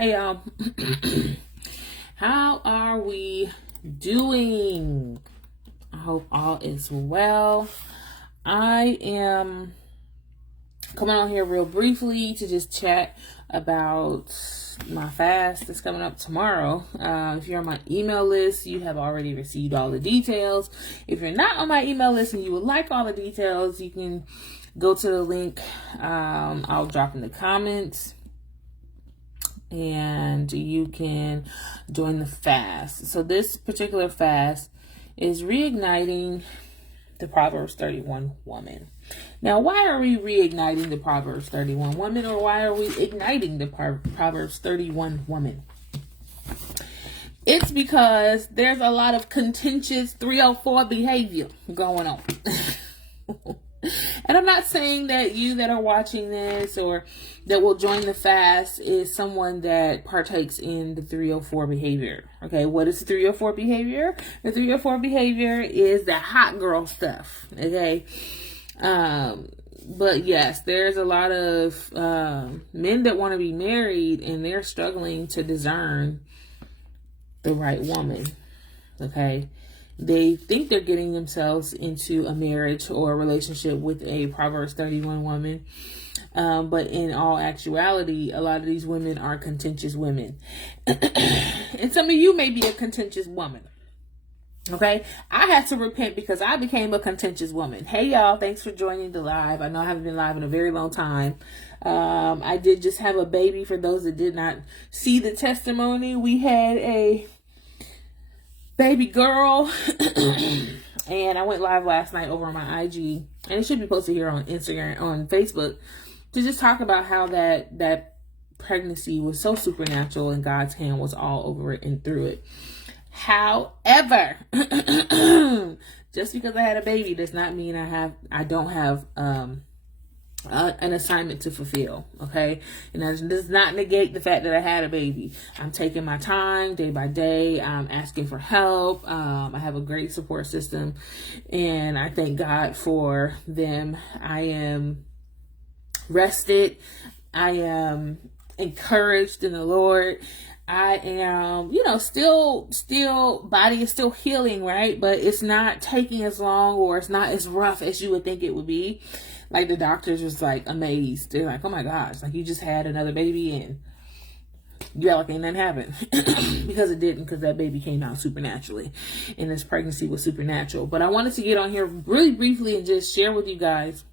Hey y'all, how are we doing? I hope all is well. I am coming on here real briefly to just chat about my fast that's coming up tomorrow. If you're on my email list, you have already received all the details. If you're not on my email list and you would like all the details, you can go to the link I'll drop in the comments, and you can join the fast. So this particular fast is reigniting the Proverbs 31 woman. Now, why are we reigniting the Proverbs 31 woman, or why are we igniting the Proverbs 31 woman? It's because there's a lot of contentious 304 behavior going on. And I'm not saying that you that are watching this or that will join the fast is someone that partakes in the 304 behavior. Okay, what is the 304 behavior? The 304 behavior is the hot girl stuff. Okay, but yes, there's a lot of men that want to be married and they're struggling to discern the right woman. Okay. They think they're getting themselves into a marriage or a relationship with a Proverbs 31 woman. But in all actuality, a lot of these women are contentious women. And some of you may be a contentious woman. Okay. I had to repent because I became a contentious woman. Hey y'all, thanks for joining the live. I know I haven't been live in a very long time. I did just have a baby. For those that did not see the testimony, we had a baby girl. And I went live last night over on my IG, and it should be posted here on Instagram, on Facebook, to just talk about how that pregnancy was so supernatural and God's hand was all over it and through it. However, just because I had a baby does not mean I don't have an assignment to fulfill. Okay, and that does not negate the fact that I had a baby. I'm taking my time day by day. I'm asking for help. I have a great support system, and I thank God for them. I am rested. I am encouraged in the Lord. I am, still body is still healing, right? But it's not taking as long, or it's not as rough as you would think it would be. Like, the doctors was like amazed. They're like, oh my gosh, like you just had another baby and yeah, like ain't nothing happened. Because it didn't, because that baby came out supernaturally and this pregnancy was supernatural. But I wanted to get on here really briefly and just share with you guys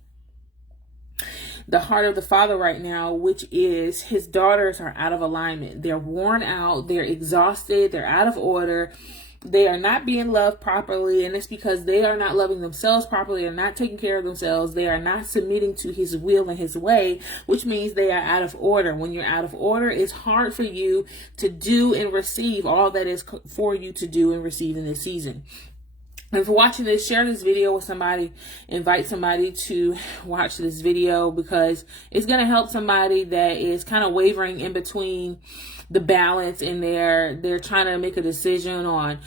the heart of the Father right now, which is his daughters are out of alignment. They're worn out. They're exhausted. They're out of order. They are not being loved properly, and it's because they are not loving themselves properly. They're not taking care of themselves. They are not submitting to his will and his way, which means they are out of order. When you're out of order, it's hard for you to do and receive all that is for you to do and receive in this season. And if you're watching this, share this video with somebody. Invite somebody to watch this video, because it's going to help somebody that is kind of wavering in between the balance, and they're trying to make a decision on,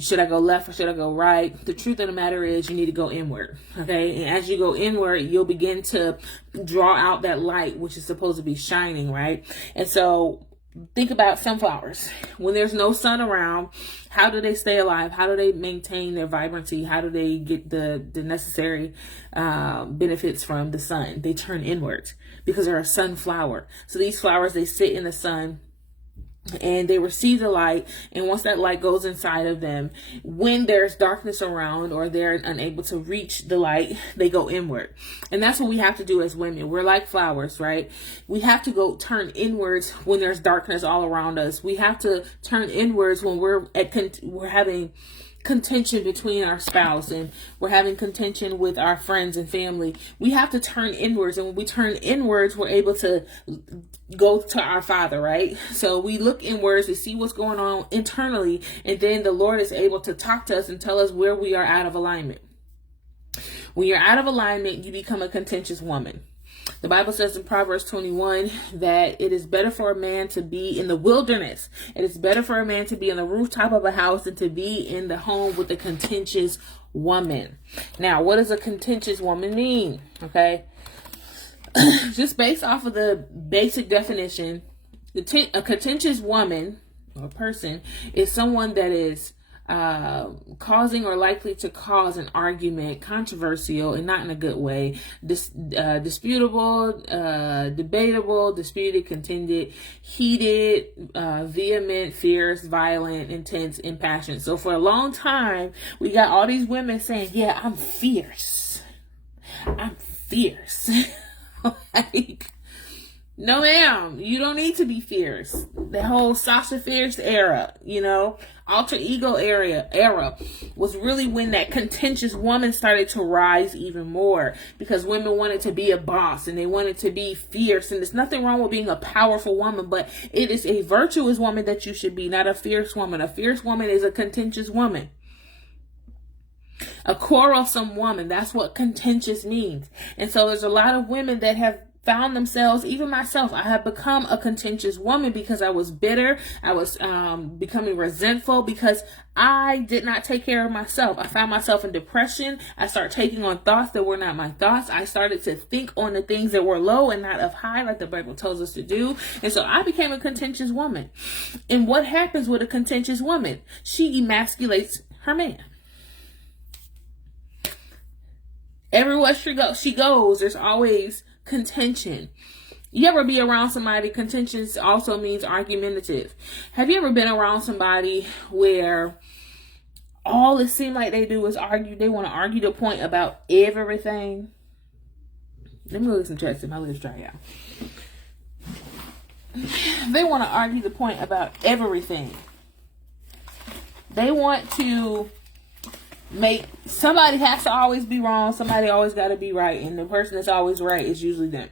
should I go left or should I go right? The truth of the matter is, you need to go inward. Okay. And as you go inward, you'll begin to draw out that light, which is supposed to be shining, right? And so think about sunflowers. When there's no sun around, how do they stay alive? How do they maintain their vibrancy? How do they get the necessary benefits from the sun? They turn inwards, because they're a sunflower. So these flowers, they sit in the sun and they receive the light. And once that light goes inside of them, when there's darkness around or they're unable to reach the light, they go inward. And that's what we have to do as women. We're like flowers, right? We have to go turn inwards when there's darkness all around us. We have to turn inwards when we're having contention between our spouse, and we're having contention with our friends and family. We have to turn inwards, and when we turn inwards, we're able to go to our Father, right? So we look inwards to see what's going on internally, and then the Lord is able to talk to us and tell us where we are out of alignment. When you're out of alignment, you become a contentious woman. The Bible says in Proverbs 21 that it is better for a man to be in the wilderness. It is better for a man to be on the rooftop of a house than to be in the home with a contentious woman. Now, what does a contentious woman mean? Okay. Just based off of the basic definition, A contentious woman or person is someone that is causing or likely to cause an argument, controversial and not in a good way, disputable, debatable, disputed, contended, heated, vehement, fierce, violent, intense, impassioned. So for a long time, we got all these women saying, yeah, I'm fierce. I'm fierce. Like, no, ma'am, you don't need to be fierce. The whole Sasha Fierce era, alter ego era was really when that contentious woman started to rise even more, because women wanted to be a boss and they wanted to be fierce. And there's nothing wrong with being a powerful woman, but it is a virtuous woman that you should be, not a fierce woman. A fierce woman is a contentious woman. A quarrelsome woman, that's what contentious means. And so there's a lot of women that have found themselves, even myself, I have become a contentious woman because I was bitter. I was becoming resentful because I did not take care of myself. I found myself in depression. I started taking on thoughts that were not my thoughts. I started to think on the things that were low and not of high, like the Bible tells us to do. And so I became a contentious woman. And what happens with a contentious woman? She emasculates her man. Everywhere she goes, there's always contention. You ever be around somebody? Contentious also means argumentative. Have you ever been around somebody where all it seems like they do is argue? They want to argue the point about everything. Let me look at some text. My lips dry out. They want to argue the point about everything. They want to somebody has to always be wrong. Somebody always got to be right. And the person that's always right is usually them.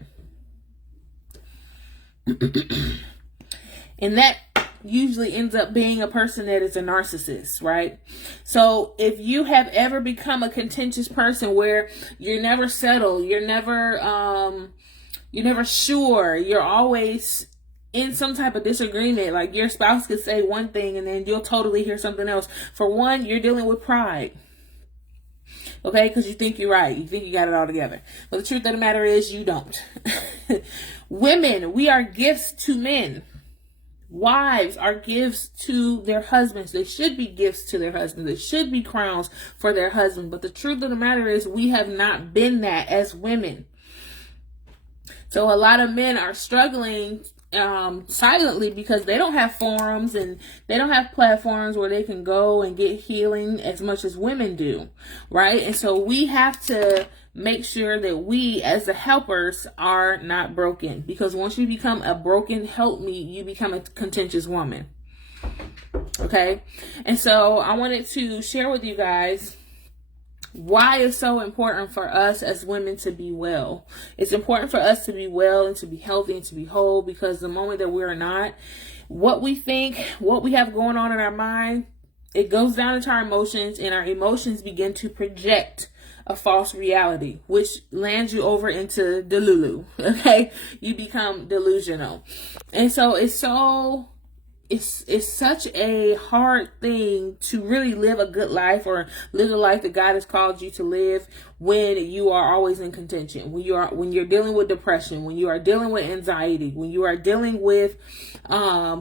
And that usually ends up being a person that is a narcissist, right? So if you have ever become a contentious person where you're never settled, you're never sure, you're always in some type of disagreement, like your spouse could say one thing and then you'll totally hear something else. For one, you're dealing with pride. Okay, because you think you're right. You think you got it all together. But the truth of the matter is you don't. Women, we are gifts to men. Wives are gifts to their husbands. They should be gifts to their husbands. They should be crowns for their husband. But the truth of the matter is we have not been that as women. So a lot of men are struggling silently because they don't have forums and they don't have platforms where they can go and get healing as much as women do, right? And so we have to make sure that we as the helpers are not broken, because once you become a broken helpmeet, you become a contentious woman. Okay? And so I wanted to share with you guys why it's so important for us as women to be well. It's important for us to be well and to be healthy and to be whole, because the moment that we're not, what we think, what we have going on in our mind, it goes down into our emotions, and our emotions begin to project a false reality, which lands you over into delulu. Okay? You become delusional. And so it's such a hard thing to really live a good life, or live the life that God has called you to live, when you are always in contention, when you're dealing with depression, when you are dealing with anxiety, when you are dealing with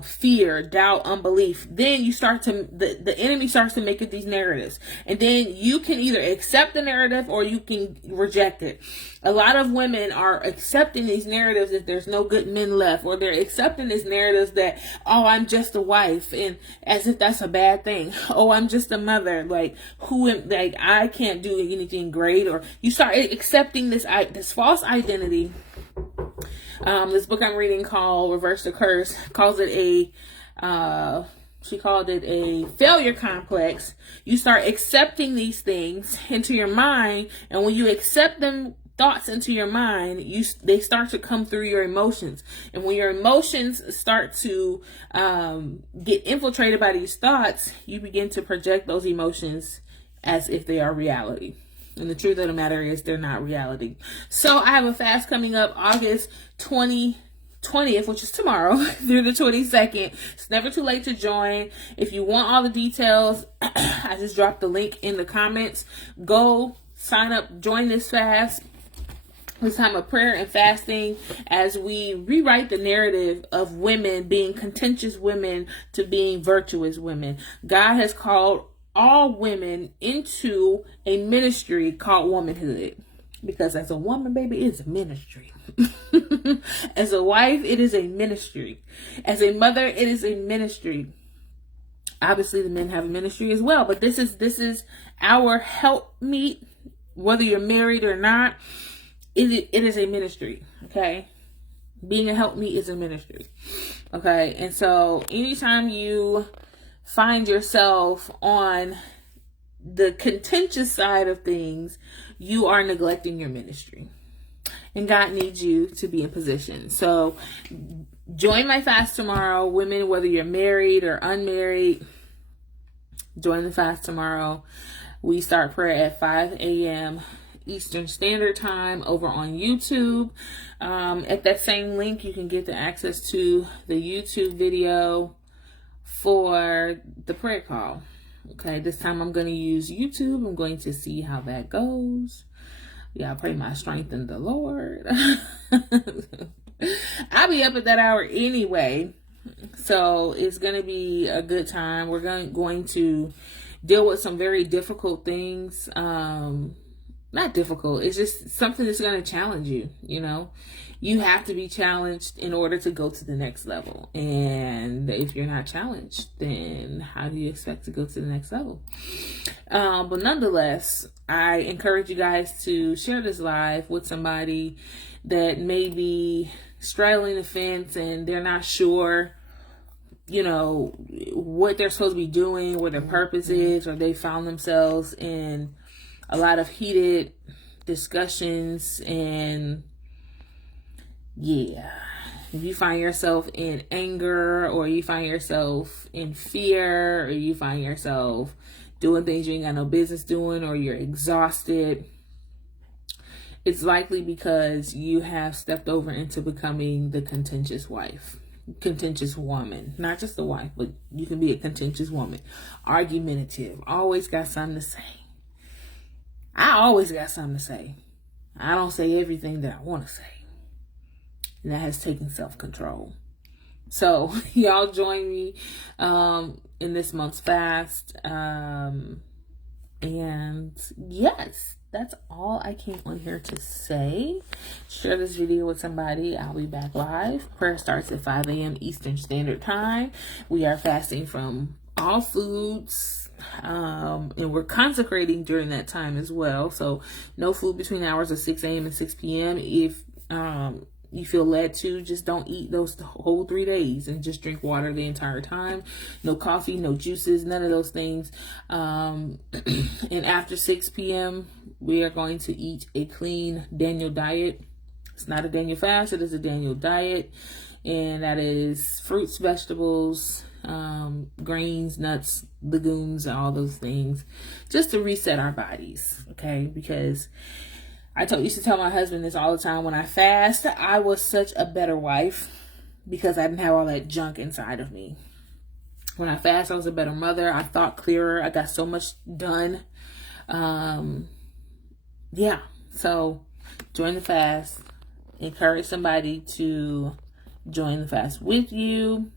fear, doubt, unbelief. Then you start to the enemy starts to make it these narratives, and then you can either accept the narrative or you can reject it. A lot of women are accepting these narratives that there's no good men left, or they're accepting these narratives that, oh, I'm just a wife, and as if that's a bad thing. Oh, I'm just a mother. Like, I can't do anything great. Or you start accepting this false identity. This book I'm reading called Reverse the Curse calls it she called it a failure complex. You start accepting these things into your mind, and when you accept them thoughts into your mind, they start to come through your emotions. And when your emotions start to get infiltrated by these thoughts, you begin to project those emotions as if they are reality. And the truth of the matter is they're not reality. So I have a fast coming up August 20th, which is tomorrow, through the 22nd. It's never too late to join. If you want all the details, I just dropped the link in the comments. Go sign up, join this fast. This time of prayer and fasting as we rewrite the narrative of women being contentious women to being virtuous women. God has called all women into a ministry called womanhood. Because as a woman, baby, it's a ministry. As a wife, it is a ministry. As a mother, it is a ministry. Obviously, the men have a ministry as well. But this is our helpmeet, whether you're married or not. It is a ministry, okay? Being a helpmeet is a ministry, okay? And so anytime you find yourself on the contentious side of things, you are neglecting your ministry. And God needs you to be in position. So join my fast tomorrow. Women, whether you're married or unmarried, join the fast tomorrow. We start prayer at 5 a.m. Eastern Standard Time over on YouTube. At that same link, you can get the access to the YouTube video for the prayer call. Okay, this time I'm going to use YouTube. I'm going to see how that goes. Yeah, I pray my strength in the Lord. I'll be up at that hour anyway. So it's going to be a good time. We're going to deal with some very difficult things. Not difficult. It's just something that's going to challenge you. You know, you have to be challenged in order to go to the next level. And if you're not challenged, then how do you expect to go to the next level? But nonetheless, I encourage you guys to share this live with somebody that may be straddling the fence and they're not sure, you know, what they're supposed to be doing, what their purpose is, or they found themselves in a lot of heated discussions. And yeah, if you find yourself in anger, or you find yourself in fear, or you find yourself doing things you ain't got no business doing, or you're exhausted, it's likely because you have stepped over into becoming the contentious wife, contentious woman. Not just a wife, but you can be a contentious woman. Argumentative, always got something to say. I always got something to say. I don't say everything that I want to say. And that has taken self-control. So y'all join me in this month's fast. And yes, that's all I came on here to say. Share this video with somebody. I'll be back live. Prayer starts at 5 a.m. Eastern Standard Time. We are fasting from all foods. And we're consecrating during that time as well. So no food between the hours of 6 a.m. and 6 p.m. If you feel led to, just don't eat those whole 3 days and just drink water the entire time. No coffee, no juices, none of those things. And after 6 p.m., we are going to eat a clean Daniel diet. It's not a Daniel fast, it is a Daniel diet. And that is fruits, vegetables, grains, nuts, legumes, all those things, just to reset our bodies. Okay, because I used to tell my husband this all the time. When I fast, I was such a better wife because I didn't have all that junk inside of me. When I fast, I was a better mother. I thought clearer. I got so much done. Yeah. So join the fast. Encourage somebody to join the fast with you.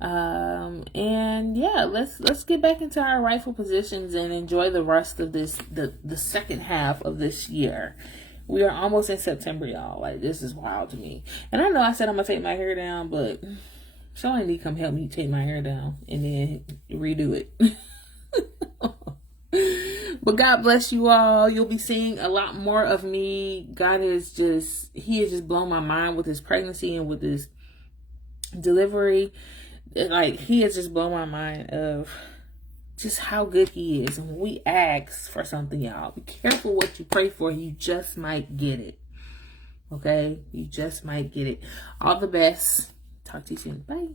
And yeah, let's get back into our rightful positions and enjoy the rest of the second half of this year. We are almost in September, y'all. Like, this is wild to me. And I know I said I'm gonna take my hair down, but somebody need to come help me take my hair down and then redo it. But God bless you all. You'll be seeing a lot more of me. He has just blown my mind with his pregnancy and with his delivery. Like, he has just blown my mind of just how good he is. And when we ask for something, y'all, be careful what you pray for. You just might get it. Okay? You just might get it. All the best. Talk to you soon. Bye.